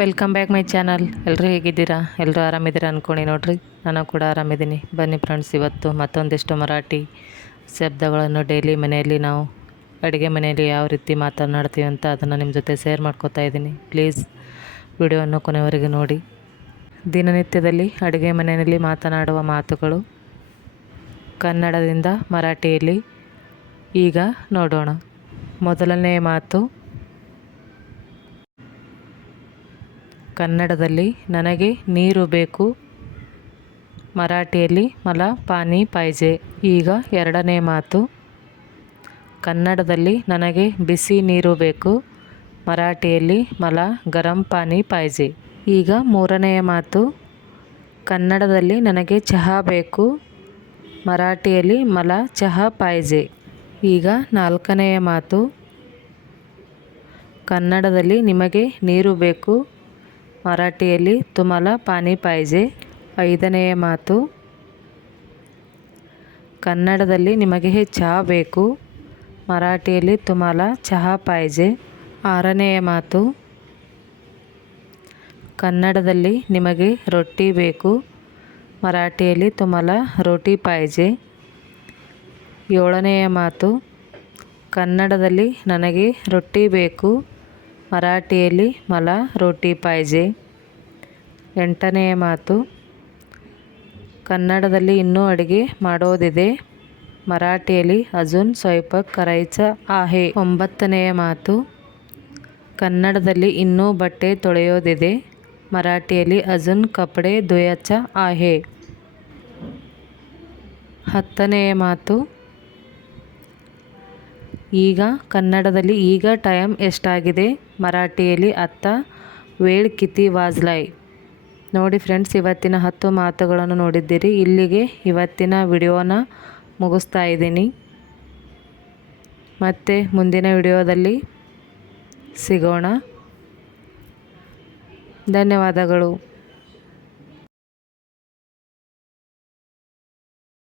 Welcome back my channel ಎಲ್ಲರೂ ಹೇಗಿದ್ದೀರಾ? ಎಲ್ಲರೂ ಆರಾಮಿದ್ದೀರಾ ಅಂದ್ಕೊಂಡು ನೋಡ್ರಿ. ನಾನು ಕೂಡ ಆರಾಮಿದ್ದೀನಿ. ಬನ್ನಿ ಫ್ರೆಂಡ್ಸ್ ಇವತ್ತು ಮತ್ತೊಂದಿಷ್ಟು ಮರಾಠಿ ಶಬ್ದಗಳನ್ನು ಡೈಲಿ ಮನೆಯಲ್ಲಿ ನಾವು, ಅಡುಗೆ ಮನೆಯಲ್ಲಿ ಯಾವ ರೀತಿ ಮಾತನಾಡ್ತೀವಿ ಅಂತ ಅದನ್ನು ನಿಮ್ಮ ಜೊತೆ ಶೇರ್ ಮಾಡ್ಕೋತಾ ಇದ್ದೀನಿ. ಪ್ಲೀಸ್ ವಿಡಿಯೋವನ್ನು ಕೊನೆವರೆಗೆ ನೋಡಿ. ದಿನನಿತ್ಯದಲ್ಲಿ ಅಡುಗೆ ಮನೆಯಲ್ಲಿ ಮಾತನಾಡುವ ಮಾತುಗಳು ಕನ್ನಡದಿಂದ ಮರಾಠಿಯಲ್ಲಿ ಈಗ ನೋಡೋಣ. ಮೊದಲನೇ ಮಾತು ಕನ್ನಡದಲ್ಲಿ ನನಗೆ ನೀರು ಬೇಕು. ಮರಾಠಿಯಲ್ಲಿ ಮಲ, ಪಾನಿ, ಪಾಯ್ಜೆ. ಈಗ ಎರಡನೇ ಮಾತು. ಕನ್ನಡದಲ್ಲಿ ನನಗೆ ಬಿಸಿ ನೀರು ಬೇಕು. ಮರಾಠಿಯಲ್ಲಿ ಮಲ, ಗರಂ ಪಾನಿ, ಪಾಯ್ಜೆ. ಈಗ ಮೂರನೆಯ ಮಾತು. ಕನ್ನಡದಲ್ಲಿ ನನಗೆ ಚಹಾ ಬೇಕು. ಮರಾಠಿಯಲ್ಲಿ ಮಲ, ಚಹಾ, ಪಾಯ್ಜೆ. ಈಗ ನಾಲ್ಕನೆಯ ಮಾತು. ಕನ್ನಡದಲ್ಲಿ ನಿಮಗೆ ನೀರು ಬೇಕು. ಮರಾಠಿಯಲ್ಲಿ ತುಮಲ ಪಾನಿ ಪಾಯ್ಜೆ ಐದನೆಯ ಮಾತು. ಕನ್ನಡದಲ್ಲಿ ನಿಮಗೆ ಚಹಾ ಬೇಕು. ಮರಾಠಿಯಲ್ಲಿ ತುಮಲ ಚಹಾ ಪಾಯ್ಜೆ ಆರನೆಯ ಮಾತು. ಕನ್ನಡದಲ್ಲಿ ನಿಮಗೆ ರೊಟ್ಟಿ ಬೇಕು. ಮರಾಠಿಯಲ್ಲಿ ತುಮಲ ರೋಟಿ ಪಾಯ್ಜೆ ಏಳನೆಯ ಮಾತು. ಕನ್ನಡದಲ್ಲಿ ನನಗೆ ರೊಟ್ಟಿ ಬೇಕು. ಮರಾಠಿಯಲ್ಲಿ ಮಲ, ರೋಟಿ, ಪಾಯ್ಜೆ. ಎಂಟನೆಯ ಮಾತು, ಕನ್ನಡದಲ್ಲಿ ಇನ್ನೂ ಅಡುಗೆ ಮಾಡೋದಿದೆ. ಮರಾಠಿಯಲ್ಲಿ ಅಜುನ್ ಸ್ವಲ್ಪ ಕರೈಚ, ಆಹೆ. ಒಂಬತ್ತನೆಯ ಮಾತು, ಕನ್ನಡದಲ್ಲಿ ಇನ್ನೂ ಬಟ್ಟೆ ತೊಳೆಯೋದಿದೆ. ಮರಾಠಿಯಲ್ಲಿ ಅಜುನ್, ಕಪಡೆ, ದುಯಚ, ಆಹೆ. ಹತ್ತನೆಯ ಮಾತು ಈಗ ಕನ್ನಡದಲ್ಲಿ ಈಗ ಟೈಮ್ ಎಷ್ಟಾಗಿದೆ? ಮರಾಠಿಯಲ್ಲಿ ಅತ್ತ ವೇಳ್ ಕಿತಿ ವಾಜ್ಲಾಯ್ ನೋಡಿ ಫ್ರೆಂಡ್ಸ್, ಇವತ್ತಿನ ಹತ್ತು ಮಾತುಗಳನ್ನು ನೋಡಿದ್ದೀರಿ. ಇಲ್ಲಿಗೆ ಇವತ್ತಿನ ವಿಡಿಯೋನ ಮುಗಿಸ್ತಾ ಇದ್ದೀನಿ. ಮತ್ತು ಮುಂದಿನ ವಿಡಿಯೋದಲ್ಲಿ ಸಿಗೋಣ. ಧನ್ಯವಾದಗಳು.